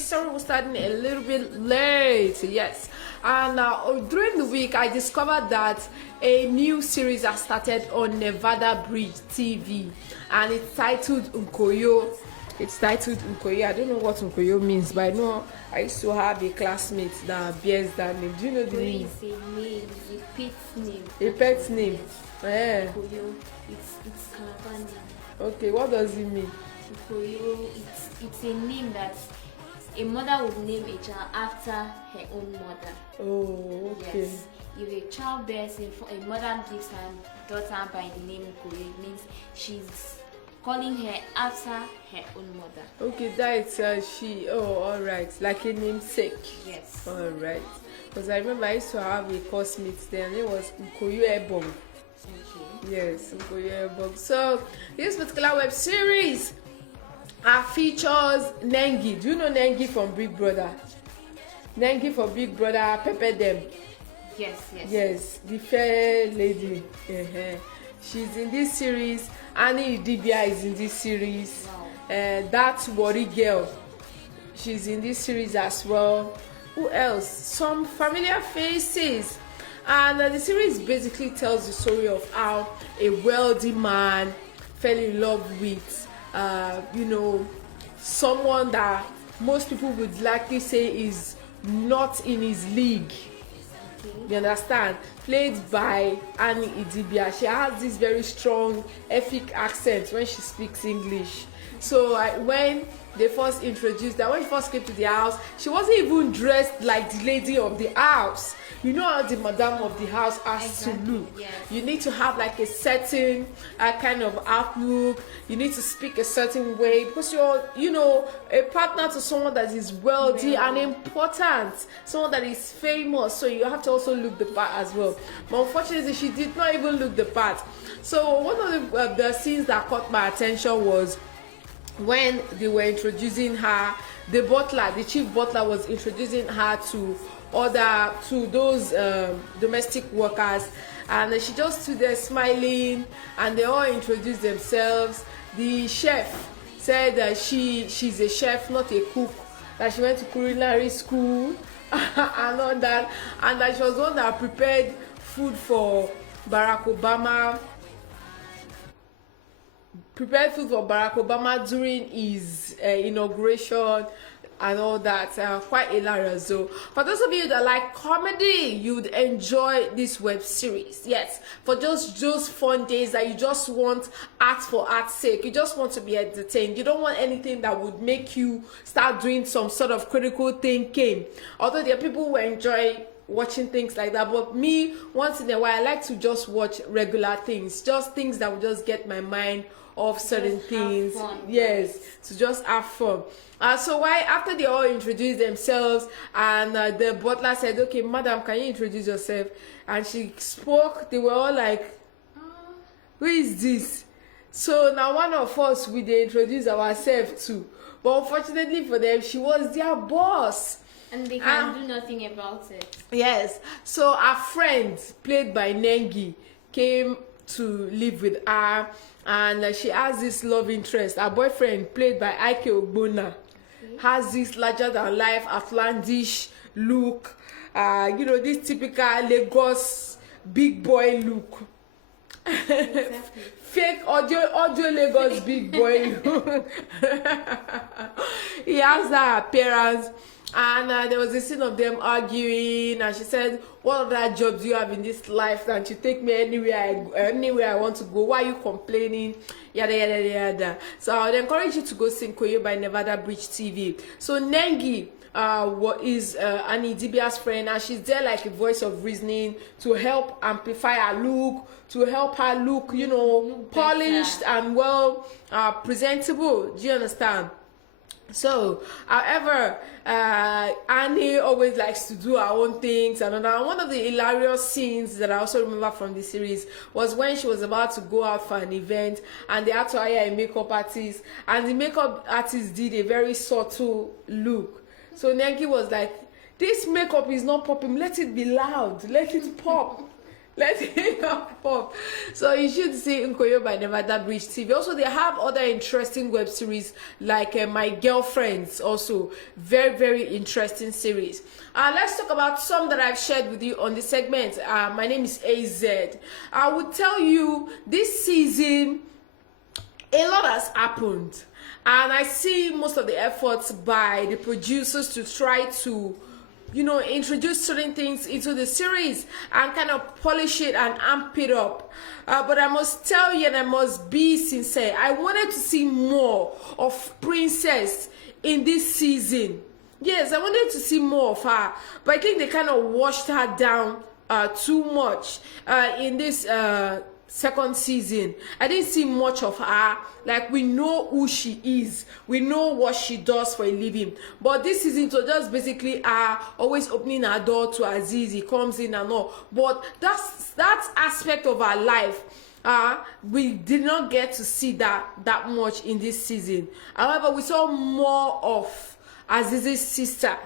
series. Sorry, we're starting a little bit late. Yes, and during the week, I discovered that a new series has started on Nevada Bridge TV, and it's titled Nkoyo. It's titled Nkoyo. I don't know what Nkoyo means, but I know I used to have a classmate that bears that name. Do you know the name? It's a name, it's a pet's name. A pet's name. Yes. Nkoyo, it's Calabar name. Okay, what does it mean? Nkoyo, it's a name that a mother would name a child after her own mother. Oh, okay. Yes. If a child bears a mother gives her daughter by the name Nkoyo, it means she's calling her after her own mother. Okay, that's she. Oh, all right, like a namesake. Yes. All right. Because I remember I used to have a coursemate there, and it was Nkoyo Ebong. Okay. Yes, Nkoyo Ebong. So this particular web series features Nengi. Do you know Nengi from Big Brother? Nengi from Big Brother, Pepper them. Yes. Yes, the fair lady. She's in this series. Annie Idibia is in this series. Wow. That worry girl, she's in this series as well. Who else? Some familiar faces. And the series basically tells the story of how a wealthy man fell in love with, someone that most people would likely say is not in his league. You understand? Played by Annie Idibia. She has this very strong Efik accent when she speaks English. So when they first introduced that, when she first came to the house, she wasn't even dressed like the lady of the house. You know how the madam of the house has to look. Yes. You need to have like a certain kind of outlook. You need to speak a certain way because you're, a partner to someone that is wealthy and important, someone that is famous. So you have to also look the part as well. But unfortunately, she did not even look the part. So one of the scenes that caught my attention was when they were introducing her, the chief butler was introducing her to those domestic workers, and she just stood there smiling, and they all introduced themselves. The chef said that she's a chef, not a cook, that she went to culinary school and all that, and that she was one that prepared food for Barack Obama during his inauguration and all that. Quite hilarious. So for those of you that like comedy, you'd enjoy this web series. Yes, for just those fun days that you just want art for art's sake, you just want to be entertained, you don't want anything that would make you start doing some sort of critical thinking. Although there are people who enjoy watching things like that, but me, once in a while, I like to just watch regular things, just things that will just get my mind off certain things. Yes, to just have fun. So after they all introduced themselves, and the butler said, "Okay, madam, can you introduce yourself?" And she spoke. They were all like, "Who is this?" So now one of us, we they introduce ourselves too, but unfortunately for them, she was their boss. And they can do nothing about it. Yes. So our friend, played by Nengi, came to live with her, and she has this love interest. Her boyfriend, played by Ike Ogbonna, has this larger-than-life outlandish look. This typical Lagos big boy look. Exactly. Fake audio Lagos big boy look. He has that appearance. And there was a scene of them arguing, and she said, "What other jobs do you have in this life that you take me anywhere I want to go? Why are you complaining?" Yada yada yada. So I would encourage you to go see Nkoyo by Nevada Bridge TV. So Nengi is Annie Dibia's friend, and she's there like a voice of reasoning to help amplify her look, to help her look, polished and well presentable. Do you understand? So, however, Annie always likes to do her own things. And one of the hilarious scenes that I also remember from the series was when she was about to go out for an event, and they had to hire a makeup artist, and the makeup artist did a very subtle look. So Nengi was like, "This makeup is not popping. Let it be loud. Let it pop. Let it not pop. So you should see Nkoyo by Nevada Bridge TV. Also, they have other interesting web series like My Girlfriends. Also, very, very interesting series. Let's talk about some that I've shared with you on the segment. My name is AZ. I would tell you this season, a lot has happened. And I see most of the efforts by the producers to try to, introduce certain things into the series and kind of polish it and amp it up. But I must tell you, and I must be sincere, I wanted to see more of Princess in this season. Yes, I wanted to see more of her, but I think they kind of washed her down too much in this second season. I didn't see much of her. Like, we know who she is, we know what she does for a living, but this season to just basically always opening her door to Aziz. He comes in and all, but that aspect of her life, we did not get to see that much in this season. However, we saw more of Aziz's sister,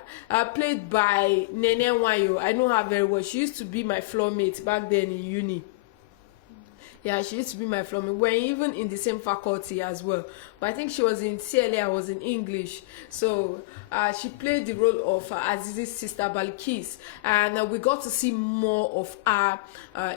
played by Nene Wanyo. I know her very well. She used to be my floor mate back then in uni. Yeah, she used to be my floor mate. We're even in the same faculty as well. But I think she was in CLA, I was in English. So she played the role of Aziz's sister, Balkis. And we got to see more of her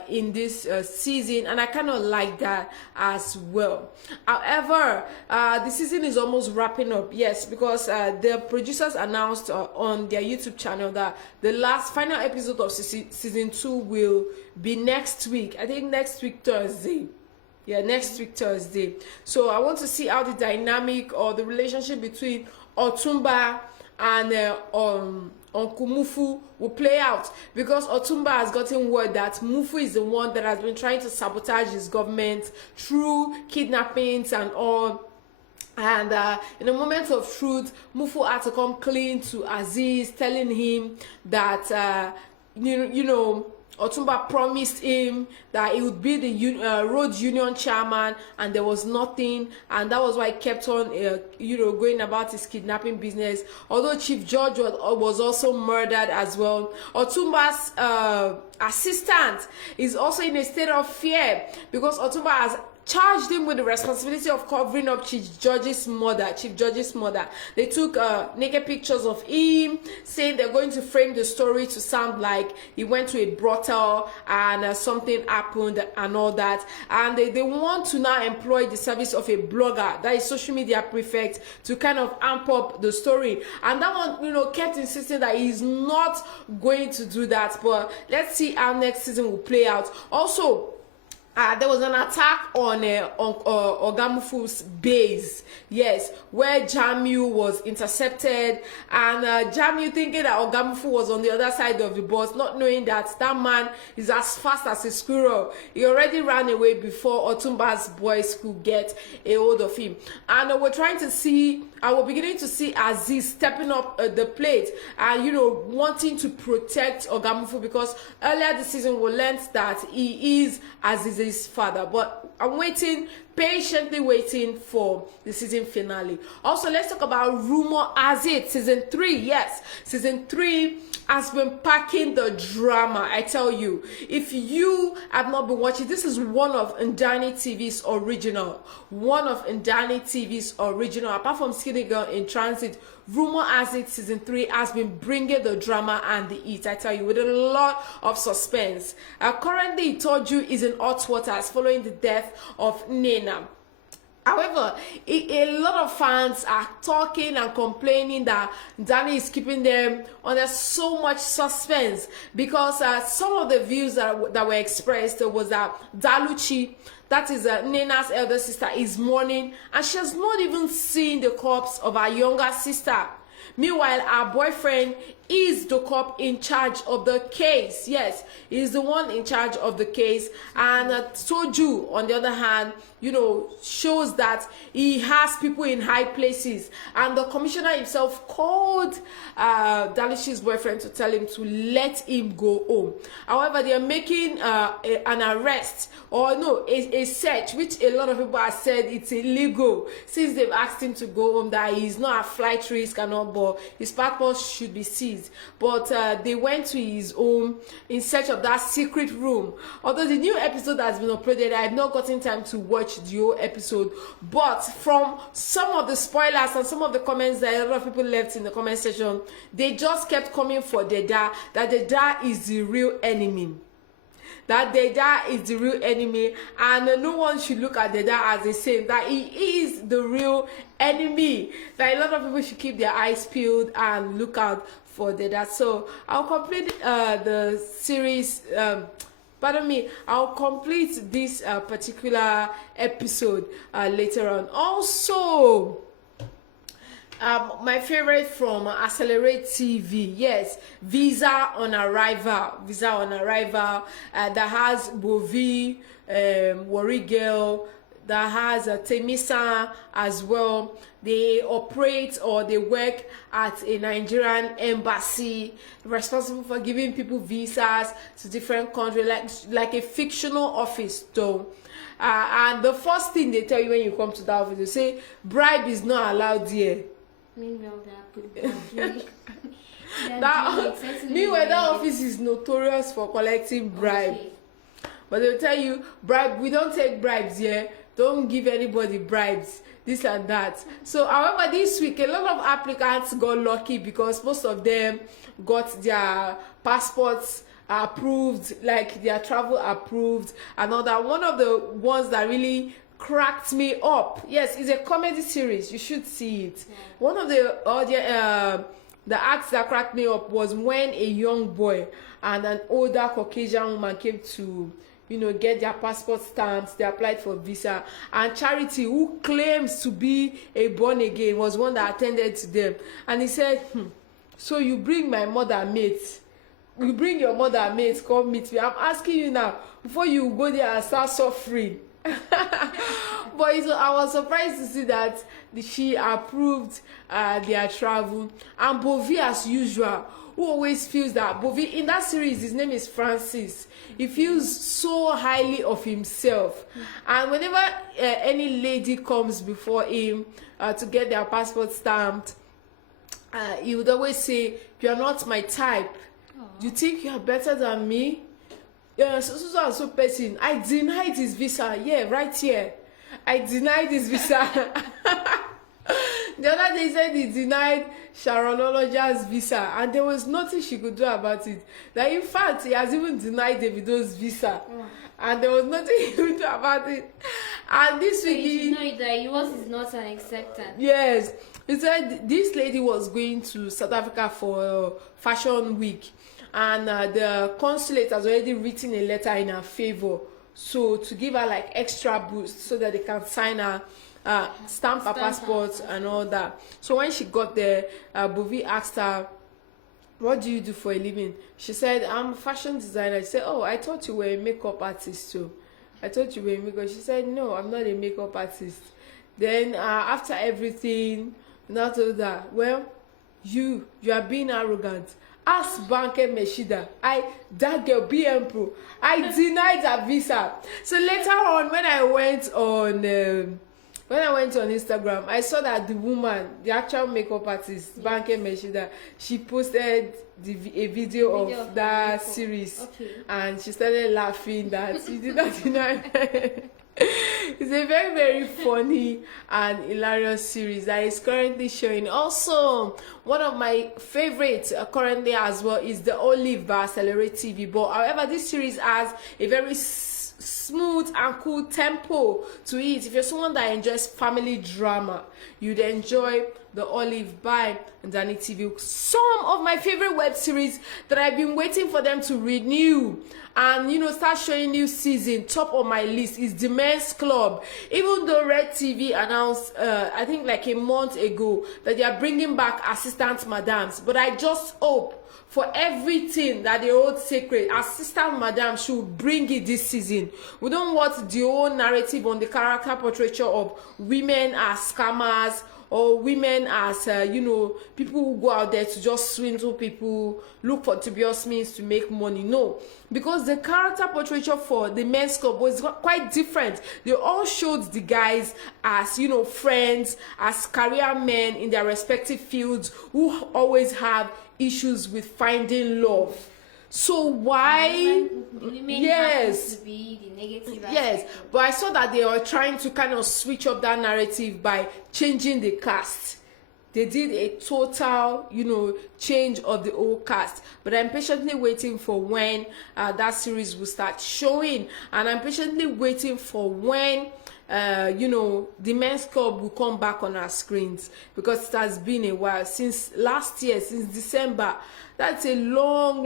in this season. And I kind of like that as well. However, the season is almost wrapping up. Yes, because the producers announced on their YouTube channel that the final episode of season 2 will be next week. I think next week Thursday. Yeah, next week Thursday. So I want to see how the dynamic or the relationship between Otumba and Uncle Mufu will play out, because Otumba has gotten word that Mufu is the one that has been trying to sabotage his government through kidnappings and all. And in a moment of truth, Mufu had to come clean to Aziz, telling him that Otumba promised him that he would be the road union chairman, and there was nothing, and that was why he kept on going about his kidnapping business. Although Chief George was also murdered as well. Otumba's assistant is also in a state of fear, because Otumba has charged him with the responsibility of covering up Chief George's mother. They took naked pictures of him, saying they're going to frame the story to sound like he went to a brothel and something happened and all that. And they want to now employ the service of a blogger, that is social media prefect, to kind of amp up the story. And that one, kept insisting that he's not going to do that. But let's see how next season will play out. Also, there was an attack on Ogamufu's base, yes, where Jamiu was intercepted, and Jamiu, thinking that Ogamufu was on the other side of the bus, not knowing that man is as fast as a squirrel. He already ran away before Otumba's boys could get a hold of him. And we're beginning to see Aziz stepping up the plate and wanting to protect Ogamufu, because earlier this season we learned that he is Aziz's father. But I'm patiently waiting for the season finale. Also, let's talk about Rumor Has It season 3. Yes, season 3 has been packing the drama. I tell you, if you have not been watching, this is one of Ndani TV's original. Apart from Skinny Girl in Transit, Rumor Has It season 3 has been bringing the drama and the heat, I tell you, with a lot of suspense. Currently, Toju is in hot waters following the death of Nena. However, a lot of fans are talking and complaining that Danny is keeping them under so much suspense, because some of the views that were expressed was that Daluchi, that is Nena's elder sister, is mourning, and she has not even seen the corpse of her younger sister. Meanwhile, our boyfriend is the cop in charge of the case. Yes, he's the one in charge of the case. And Soju, on the other hand, shows that he has people in high places. And the commissioner himself called Dalishi's boyfriend to tell him to let him go home. However, they are making an arrest, or no, a search, which a lot of people have said it's illegal, since they've asked him to go home, that he's not a flight risk and all but his passport should be seized. But they went to his home in search of that secret room. Although the new episode has been uploaded, I have not gotten time to watch the whole episode. But from some of the spoilers and some of the comments that a lot of people left in the comment section, they just kept coming for Deda, that Deda is the real enemy. That Deda is the real enemy, and no one should look at Deda as the same. That he is the real enemy. That a lot of people should keep their eyes peeled and look out for Deda. So I'll complete the series. Pardon me. I'll complete this particular episode later on. Also, my favorite from Accelerate TV, yes, Visa on Arrival, that has Bovi, Worry Girl, that has Temisa as well. They operate or they work at a Nigerian embassy responsible for giving people visas to different countries, like a fictional office though. And the first thing they tell you when you come to that office, they say bribe is not allowed here. Meanwhile, Meanwhile, that office is notorious for collecting bribe. Okay. But they'll tell you, bribe, we don't take bribes here. Don't give anybody bribes, this and that. So, however, this week, a lot of applicants got lucky because most of them got their passports approved, like their travel approved, and all that. One of the ones that really cracked me up, yes, it's a comedy series, you should see it. Yeah. One of the acts that cracked me up was when a young boy and an older Caucasian woman came to, get their passport stamps. They applied for visa, and Charity, who claims to be a born again, was one that attended to them, and he said, so you bring my mother mate, you bring your mother mate, come meet me. I'm asking you now, before you go there and start suffering. But I was surprised to see that she approved their travel. And Bovi, as usual, who always feels that Bovi, in that series, his name is Francis, he feels so highly of himself. And whenever any lady comes before him to get their passport stamped, he would always say, "You are not my type. You think you are better than me? So person, I denied his visa. Yeah, right here. I denied his visa." The other day he said he denied Sharon Oloja's visa, and there was nothing she could do about it. That in fact, he has even denied Davido's visa, and there was nothing he could do about it. And this week, you know that yours is not an acceptance. Yes, he said this lady was going to South Africa for Fashion Week. And the consulate has already written a letter in her favor, so to give her like extra boost so that they can sign her, stamp her passport and all that. So when she got there, Bovi asked her, "What do you do for a living?" She said, "I'm a fashion designer." She said, "Oh, I thought you were a makeup artist too. I thought you were a makeup." She said, "No, I'm not a makeup artist." Then after everything, not told her, "Well, you are being arrogant. Ask Banke Meshida, that girl BM Pro, I denied her visa." So later on, when I went on Instagram, I saw that the woman, the actual makeup artist, Banke Meshida, she posted a video of that series, and she started laughing that she did not deny. It's a very, very funny and hilarious series that is currently showing. Also, one of my favorites currently as well is The Olive by Accelerate TV. But however, this series has a very smooth and cool tempo to it. If you're someone that enjoys family drama, you'd enjoy The Olive by Danny TV. Some of my favorite web series that I've been waiting for them to renew and start showing new season, top of my list is The Men's Club. Even though Red TV announced I think like a month ago that they are bringing back assistant madams, but I just hope for everything that they hold sacred, assistant madam should bring it this season. We don't want the whole narrative on the character portraiture of women as scammers or women as you know, people who go out there to just swindle people, look for dubious means to make money. No, because the character portrayal for the men's club was quite different. They all showed the guys as, you know, friends, as career men in their respective fields who always have issues with finding love. So why? Women Yes. have to be the negative Yes, aspect. but I saw that they were trying to kind of switch up that narrative by changing the cast. They did a total, you know, change of the old cast. But I'm patiently waiting for when that series will start showing, and I'm patiently waiting for when you know, the men's club will come back on our screens, because it has been a while since last year, since December. That's a long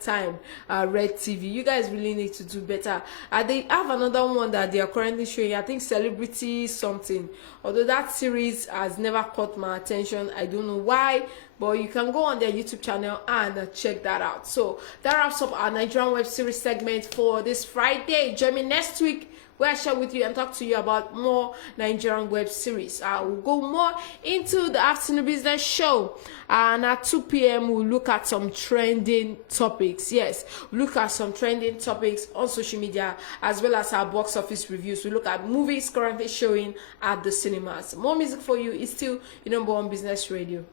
time. Red TV, you guys really need to do better. They have another one that they are currently showing, I think Celebrity something, although that series has never caught my attention. I don't know why, but you can go on their YouTube channel and check that out. So that wraps up our Nigerian web series segment for this Friday. Join me next week where I share with you and talk to you about more Nigerian web series. I will go more into the afternoon business show, and at 2 p.m. we'll look at some trending topics. Yes, we'll look at some trending topics on social media, as well as our box office reviews. We look at movies currently showing at the cinemas. More music for you is still your number one business radio.